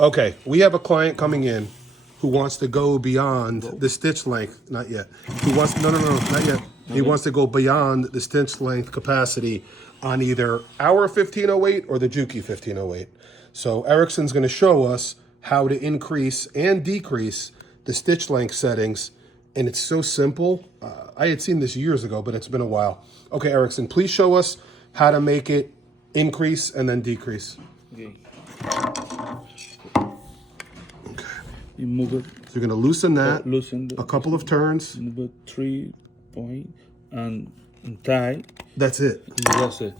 Okay, we have a client coming in who wants to go beyond the stitch length. Not yet. He wants no, not yet. He wants to go beyond the stitch length capacity on either our 1508 or the Juki 1508. So Erickson's going to show us how to increase and decrease the stitch length settings, and it's so simple. I had seen this years ago, but it's been a while. Okay, Erickson, please show us how to make it increase and then decrease. Okay. You move it. So you're going to loosen that, Loosen a couple of turns. Move it 3 point and tie. That's it. That's it.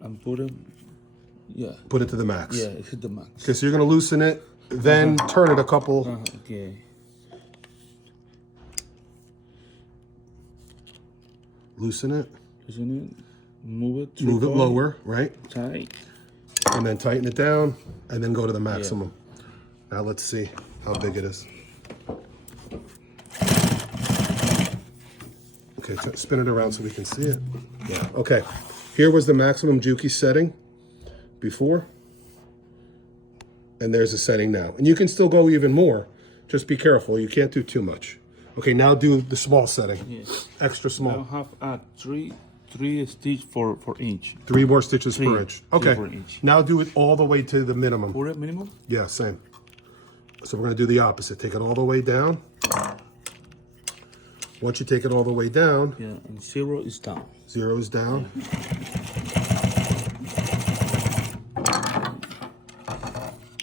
And put it. Yeah. Put it to the max. Yeah, hit the max. Okay, so you're going to loosen it, then turn it a couple. Okay. Loosen it. Loosen it. Move it. Move it lower, right? Tight. And then tighten it down, and then go to the maximum. Yeah. Now let's see how big it is. Okay, spin it around so we can see it. Yeah. Okay, here was the maximum Juki setting before. And there's a setting now. And you can still go even more. Just be careful, you can't do too much. Okay, now do the small setting. Yes. Extra small. Now have three stitch for inch. 3 more stitches per inch. Okay. Per inch. Now do it all the way to the minimum. For it minimum? Yeah, same. So we're going to do the opposite. Take it all the way down. Once you take it all the way down. Yeah, and 0 is down. 0 is down. Yeah.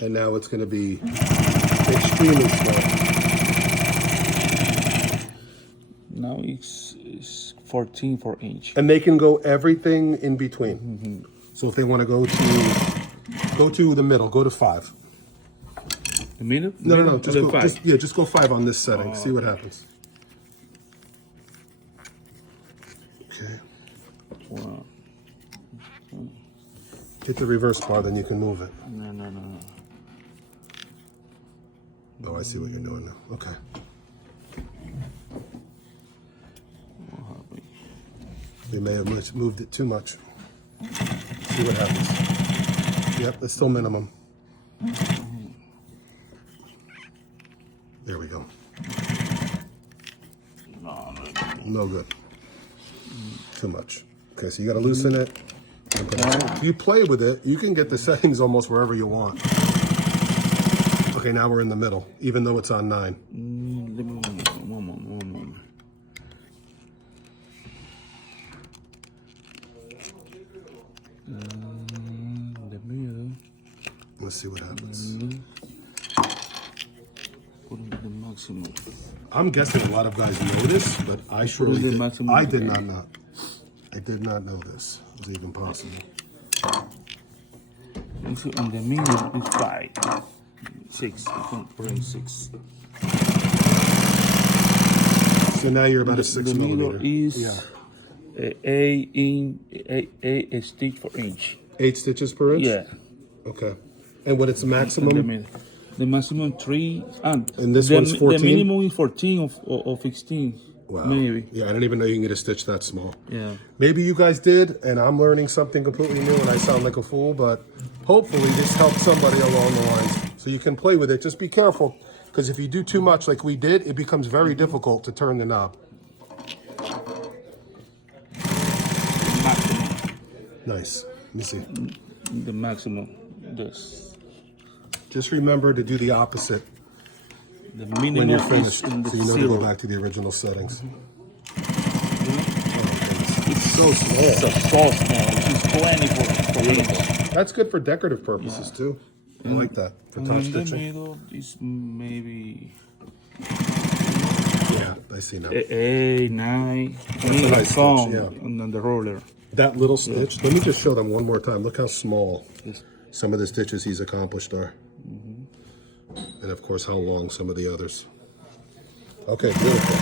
And now it's going to be extremely small. Now it's 14 for inch. And they can go everything in between. So if they want to go to the middle, go to 5. The middle? No. Just go 5 on this setting. See what happens. Okay. Wow. Hit the reverse bar, then you can move it. No. Oh, I see what you're doing now. Okay. You may have moved it too much. See what happens. Yep, it's still minimum. There we go. No good. Too much. Okay, so you got to loosen it. If you play with it, you can get the settings almost wherever you want. Okay, now we're in the middle, even though it's on 9. One moment. The middle. Let's see what happens. Put it the maximum. I'm guessing a lot of guys know this, but I surely did. I did not know. I did not know this was even possible. And so in the middle is 5. 6. 6. So now you're about a 6 the millimeter. Middle is 8 stitch for inch. 8 stitches per inch? Yeah. Okay. And what it's maximum? The maximum 3. And this one's 14? The minimum is 14 or 16. Wow. Maybe. Yeah, I didn't even know you can get a stitch that small. Yeah. Maybe you guys did, and I'm learning something completely new, and I sound like a fool, but hopefully this helps somebody along the lines. So you can play with it. Just be careful, because if you do too much like we did, it becomes very difficult to turn the knob. Maximum. Nice. Let me see. The maximum. This. Just remember to do the opposite The minimum when you're is finished, in the so you know 0. to go back to the original settings. It's so small. It's so small. It's 20 for inch. That's good for decorative purposes too. I like that for toe And in the stitching. middle is maybe Yeah, I see now. 8, 9. a nice stitch, yeah. And then the roller. That little stitch. Let me just show them one more time. Look how small Yes. some of the stitches he's accomplished are. And of course how long some of the others. Okay, beautiful.